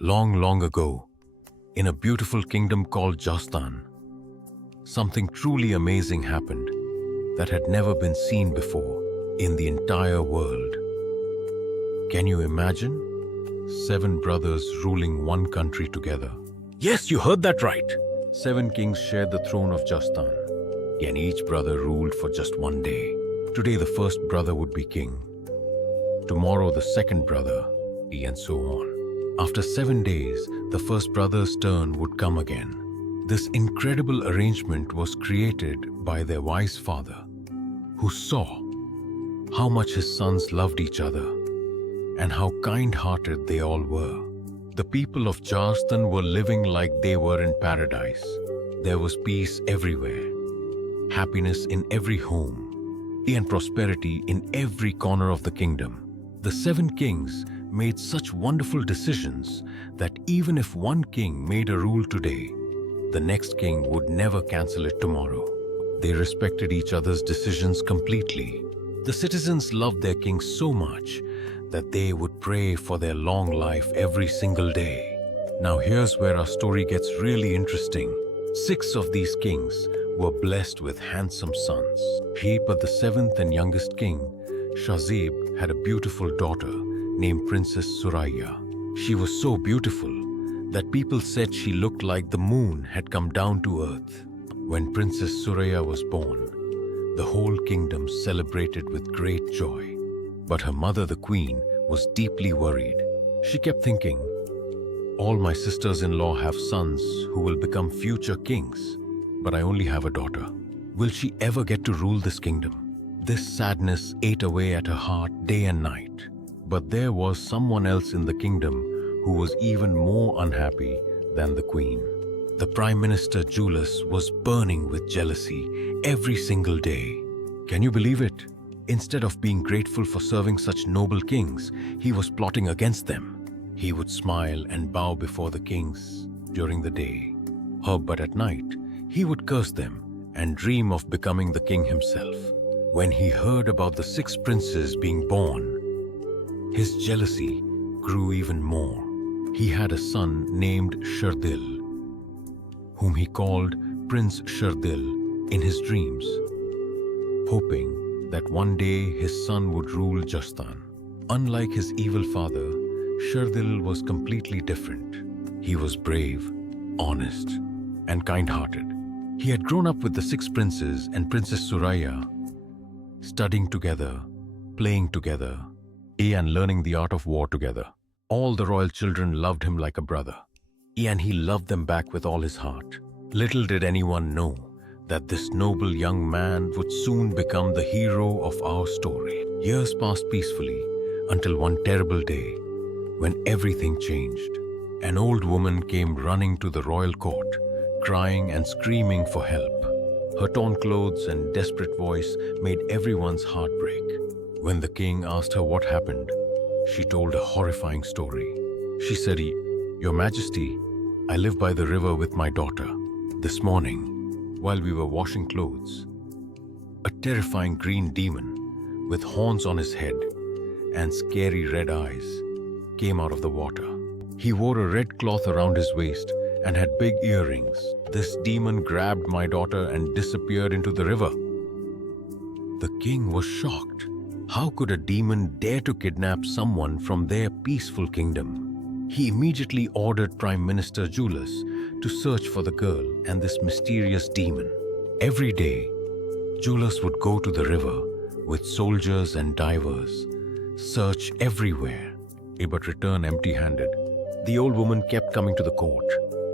Long, long ago, in a beautiful kingdom called Jarstan, something truly amazing happened that had never been seen before in the entire world. Can you imagine? 7 brothers ruling one country together. Yes, you heard that right. 7 kings shared the throne of Jarstan, and each brother ruled for just one day. Today, the first brother would be king. Tomorrow, the second brother, and so on. After 7 days, the first brother's turn would come again. This incredible arrangement was created by their wise father, who saw how much his sons loved each other and how kind-hearted they all were. The people of Jarstan were living like they were in paradise. There was peace everywhere, happiness in every home, and prosperity in every corner of the kingdom. The 7 kings made such wonderful decisions that even if one king made a rule today, the next king would never cancel it tomorrow. They respected each other's decisions completely. The citizens loved their king so much that they would pray for their long life every single day. Now here's where our story gets really interesting. 6 of these kings were blessed with handsome sons. But the 7th and youngest king, Sher Dil, had a beautiful daughter named Princess Suraya. She was so beautiful that people said she looked like the moon had come down to earth. When Princess Suraya was born, the whole kingdom celebrated with great joy. But her mother, the queen, was deeply worried. She kept thinking, all my sisters-in-law have sons who will become future kings, but I only have a daughter. Will she ever get to rule this kingdom? This sadness ate away at her heart day and night. But there was someone else in the kingdom who was even more unhappy than the queen. The Prime Minister Julius was burning with jealousy every single day. Can you believe it? Instead of being grateful for serving such noble kings, he was plotting against them. He would smile and bow before the kings during the day. But at night, he would curse them and dream of becoming the king himself. When he heard about the 6 princes being born, his jealousy grew even more. He had a son named Sher Dil, whom he called Prince Sher Dil in his dreams, hoping that one day his son would rule Jarstan. Unlike his evil father, Sher Dil was completely different. He was brave, honest, and kind-hearted. He had grown up with the 6 princes and Princess Suraya, studying together, playing together, and learning the art of war together. All the royal children loved him like a brother, and he loved them back with all his heart. Little did anyone know that this noble young man would soon become the hero of our story. Years passed peacefully until one terrible day when everything changed. An old woman came running to the royal court, crying and screaming for help. Her torn clothes and desperate voice made everyone's heart break. When the king asked her what happened, she told a horrifying story. She said, "Your Majesty, I live by the river with my daughter. This morning, while we were washing clothes, a terrifying green demon with horns on his head and scary red eyes came out of the water. He wore a red cloth around his waist and had big earrings. This demon grabbed my daughter and disappeared into the river." The king was shocked. How could a demon dare to kidnap someone from their peaceful kingdom? He immediately ordered Prime Minister Julius to search for the girl and this mysterious demon. Every day, Julius would go to the river with soldiers and divers, search everywhere, but return empty-handed. The old woman kept coming to the court,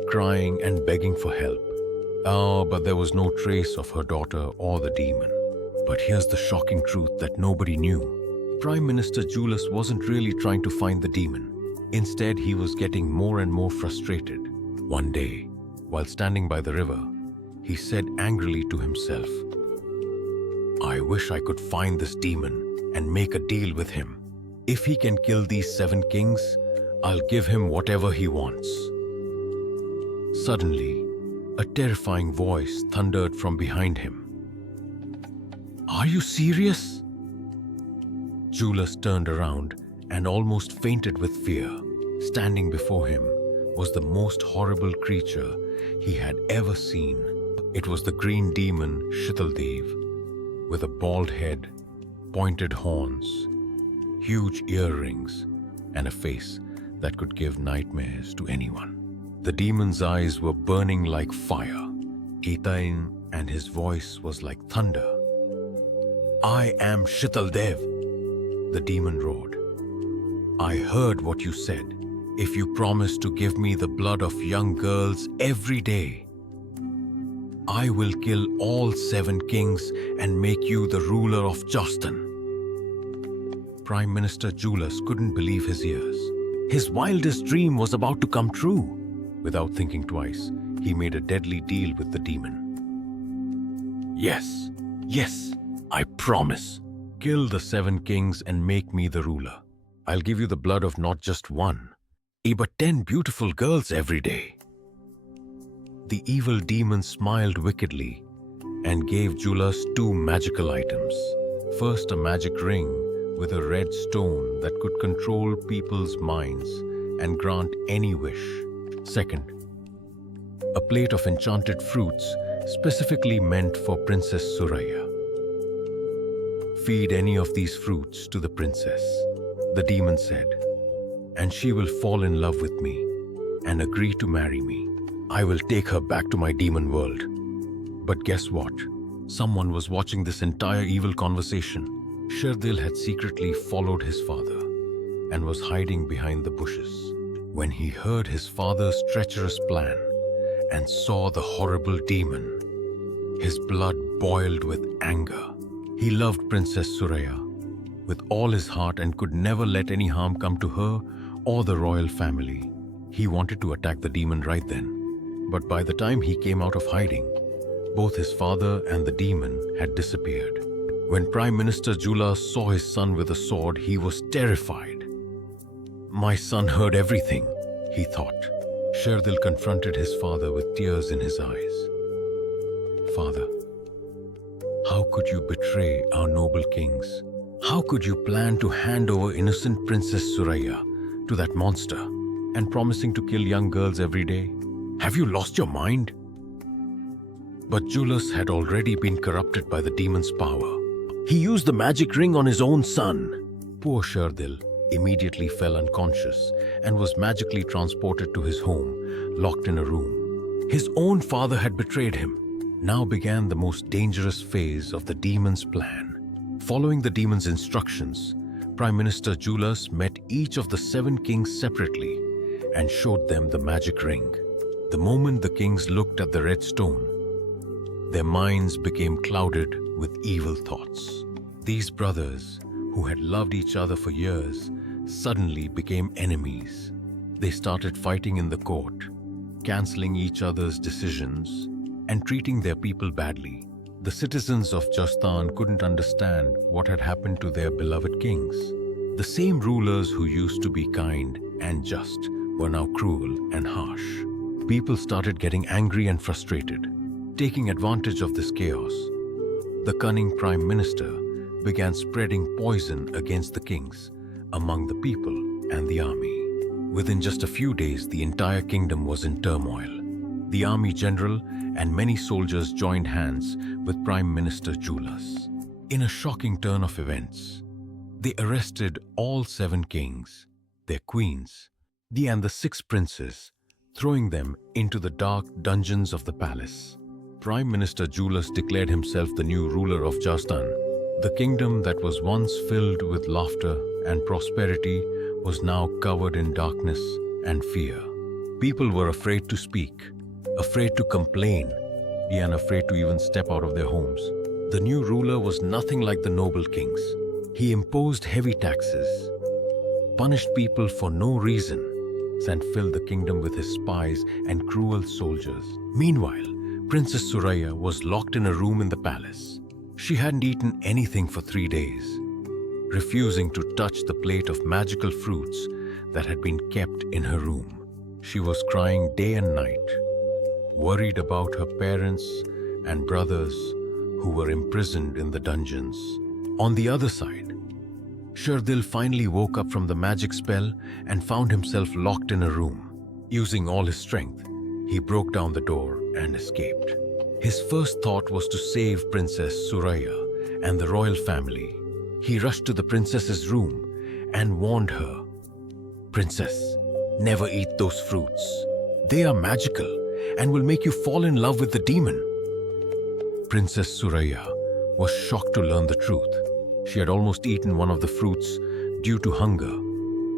crying and begging for help. But there was no trace of her daughter or the demon. But here's the shocking truth that nobody knew. Prime Minister Julius wasn't really trying to find the demon. Instead, he was getting more and more frustrated. One day, while standing by the river, he said angrily to himself, "I wish I could find this demon and make a deal with him. If he can kill these 7 kings, I'll give him whatever he wants." Suddenly, a terrifying voice thundered from behind him. "Are you serious?" Julius turned around and almost fainted with fear. Standing before him was the most horrible creature he had ever seen. It was the green demon Sher Dil, with a bald head, pointed horns, huge earrings, and a face that could give nightmares to anyone. The demon's eyes were burning like fire, and his voice was like thunder. "I am Sher Dil," the demon roared. "I heard what you said. If you promise to give me the blood of young girls every day, I will kill all 7 kings and make you the ruler of Jarstan." Prime Minister Julius couldn't believe his ears. His wildest dream was about to come true. Without thinking twice, he made a deadly deal with the demon. Yes, I promise. Kill the 7 kings and make me the ruler. I'll give you the blood of not just 1, but 10 beautiful girls every day. The evil demon smiled wickedly and gave Julius 2 magical items. First, a magic ring with a red stone that could control people's minds and grant any wish. Second, a plate of enchanted fruits specifically meant for Princess Suraya. "Feed any of these fruits to the princess," the demon said, "and she will fall in love with me and agree to marry me. I will take her back to my demon world." But guess what? Someone was watching this entire evil conversation. Sher Dil had secretly followed his father and was hiding behind the bushes. When he heard his father's treacherous plan and saw the horrible demon, his blood boiled with anger. He loved Princess Suraya with all his heart and could never let any harm come to her or the royal family. He wanted to attack the demon right then, but by the time he came out of hiding, both his father and the demon had disappeared. When Prime Minister Julius saw his son with a sword, he was terrified. "My son heard everything," he thought. Sher Dil confronted his father with tears in his eyes. "Father, how could you betray our noble kings? How could you plan to hand over innocent Princess Suraya to that monster and promising to kill young girls every day? Have you lost your mind?" But Julius had already been corrupted by the demon's power. He used the magic ring on his own son. Poor Sher Dil immediately fell unconscious and was magically transported to his home, locked in a room. His own father had betrayed him. Now began the most dangerous phase of the demon's plan. Following the demon's instructions, Prime Minister Julius met each of the 7 kings separately and showed them the magic ring. The moment the kings looked at the red stone, their minds became clouded with evil thoughts. These brothers, who had loved each other for years, suddenly became enemies. They started fighting in the court, cancelling each other's decisions, and treating their people badly. The citizens of Jarstan couldn't understand what had happened to their beloved kings. The same rulers who used to be kind and just were now cruel and harsh. People started getting angry and frustrated. Taking advantage of this chaos, the cunning prime minister began spreading poison against the kings among the people and the army. Within just a few days, the entire kingdom was in turmoil. The army general and many soldiers joined hands with Prime Minister Julius. In a shocking turn of events, they arrested all 7 kings, their queens, and the 6 princes, throwing them into the dark dungeons of the palace. Prime Minister Julius declared himself the new ruler of Jarstan. The kingdom that was once filled with laughter and prosperity was now covered in darkness and fear. People were afraid to speak, afraid to complain, and afraid to even step out of their homes. The new ruler was nothing like the noble kings. He imposed heavy taxes, punished people for no reason, and filled the kingdom with his spies and cruel soldiers. Meanwhile, Princess Suraya was locked in a room in the palace. She hadn't eaten anything for 3 days, refusing to touch the plate of magical fruits that had been kept in her room. She was crying day and night, worried about her parents and brothers who were imprisoned in the dungeons. On the other side, Sher Dil finally woke up from the magic spell and found himself locked in a room. Using all his strength, he broke down the door and escaped. His first thought was to save Princess Suraya and the royal family. He rushed to the princess's room and warned her, "Princess, never eat those fruits. They are magical and will make you fall in love with the demon." Princess Suraya was shocked to learn the truth. She had almost eaten one of the fruits due to hunger,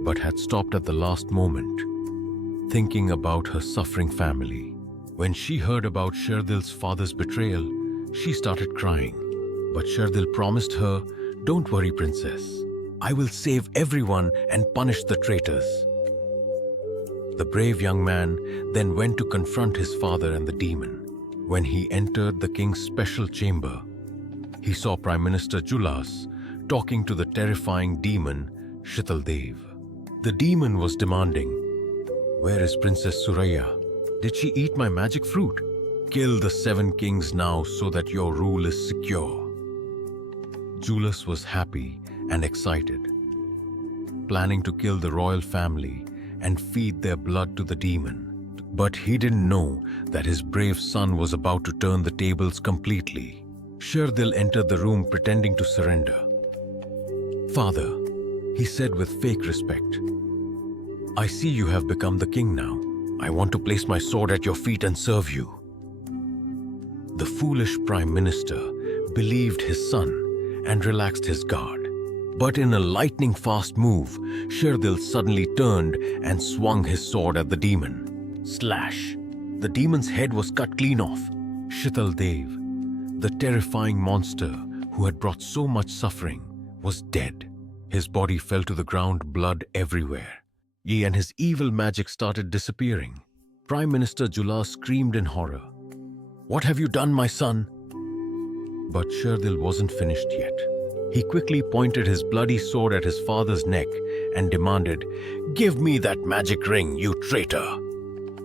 but had stopped at the last moment, thinking about her suffering family. When she heard about Sher Dil's father's betrayal, she started crying. But Sher Dil promised her, "Don't worry, princess. I will save everyone and punish the traitors." The brave young man then went to confront his father and the demon. When he entered the king's special chamber, he saw Prime Minister Julas talking to the terrifying demon Dev. The demon was demanding, "Where is Princess Suraya? Did she eat my magic fruit? Kill the 7 kings now so that your rule is secure." Julas was happy and excited, planning to kill the royal family and feed their blood to the demon. But he didn't know that his brave son was about to turn the tables completely. Sher Dil entered the room pretending to surrender. "Father," he said with fake respect, "I see you have become the king now. I want to place my sword at your feet and serve you." The foolish prime minister believed his son and relaxed his guard. But in a lightning-fast move, Sher Dil suddenly turned and swung his sword at the demon. Slash! The demon's head was cut clean off. Dev, the terrifying monster who had brought so much suffering, was dead. His body fell to the ground, blood everywhere. And his evil magic started disappearing. Prime Minister Julas screamed in horror, "What have you done, my son?" But Sher Dil wasn't finished yet. He quickly pointed his bloody sword at his father's neck and demanded, "Give me that magic ring, you traitor!"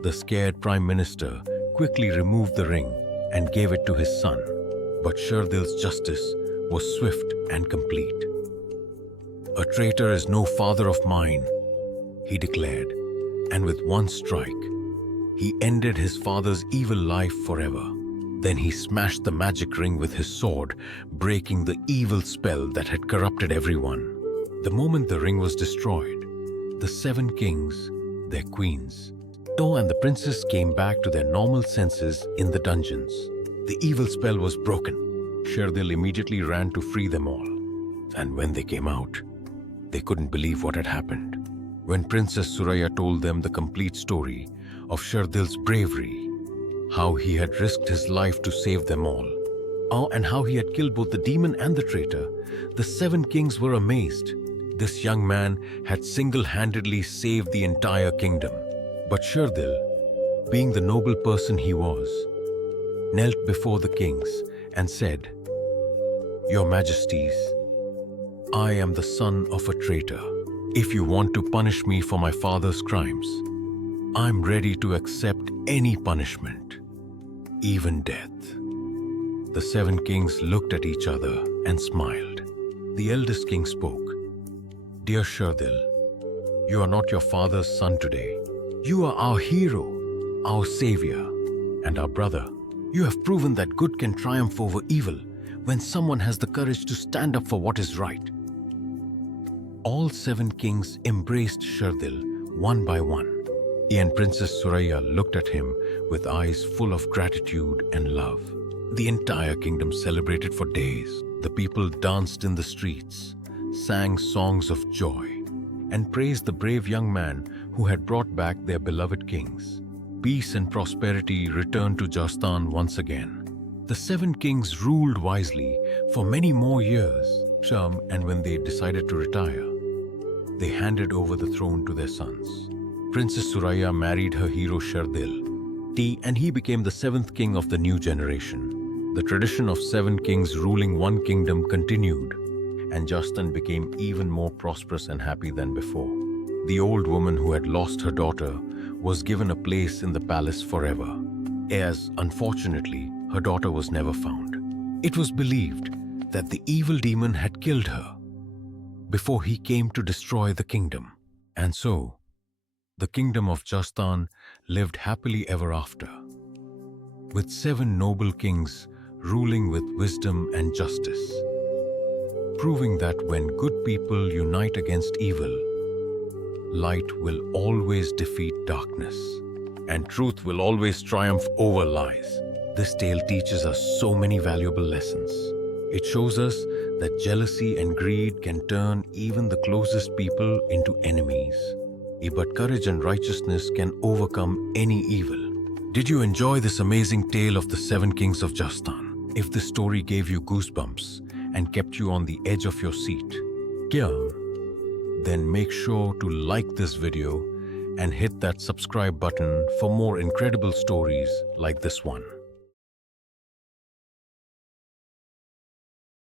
The scared Prime Minister quickly removed the ring and gave it to his son. But Sher Dil's justice was swift and complete. "A traitor is no father of mine," he declared, and with one strike, he ended his father's evil life forever. Then he smashed the magic ring with his sword, breaking the evil spell that had corrupted everyone. The moment the ring was destroyed, the 7 kings, their queens, and the princess came back to their normal senses in the dungeons. The evil spell was broken. Sher Dil immediately ran to free them all. And when they came out, they couldn't believe what had happened. When Princess Suraya told them the complete story of Sher Dil's bravery, how he had risked his life to save them all, and how he had killed both the demon and the traitor, the 7 kings were amazed. This young man had single-handedly saved the entire kingdom. But Sher Dil, being the noble person he was, knelt before the kings and said, "Your Majesties, I am the son of a traitor. If you want to punish me for my father's crimes, I'm ready to accept any punishment, even death." The 7 kings looked at each other and smiled. The eldest king spoke, "Dear Sher Dil, you are not your father's son today. You are our hero, our savior, and our brother. You have proven that good can triumph over evil when someone has the courage to stand up for what is right." All 7 kings embraced Sher Dil one by one. And Princess Suraya looked at him with eyes full of gratitude and love. The entire kingdom celebrated for days. The people danced in the streets, sang songs of joy, and praised the brave young man who had brought back their beloved kings. Peace and prosperity returned to Jarstan once again. The 7 kings ruled wisely for many more years, and when they decided to retire, they handed over the throne to their sons. Princess Suraya married her hero Sher Dil, and he became the 7th king of the new generation. The tradition of 7 kings ruling one kingdom continued, and Jarstan became even more prosperous and happy than before. The old woman who had lost her daughter was given a place in the palace forever, as unfortunately her daughter was never found. It was believed that the evil demon had killed her, before he came to destroy the kingdom. And so, the kingdom of Jarstan lived happily ever after, with 7 noble kings ruling with wisdom and justice, proving that when good people unite against evil, light will always defeat darkness, and truth will always triumph over lies. This tale teaches us so many valuable lessons. It shows us that jealousy and greed can turn even the closest people into enemies. But courage and righteousness can overcome any evil. Did you enjoy this amazing tale of the 7 kings of Jarstan? If this story gave you goosebumps and kept you on the edge of your seat, then make sure to like this video and hit that subscribe button for more incredible stories like this one.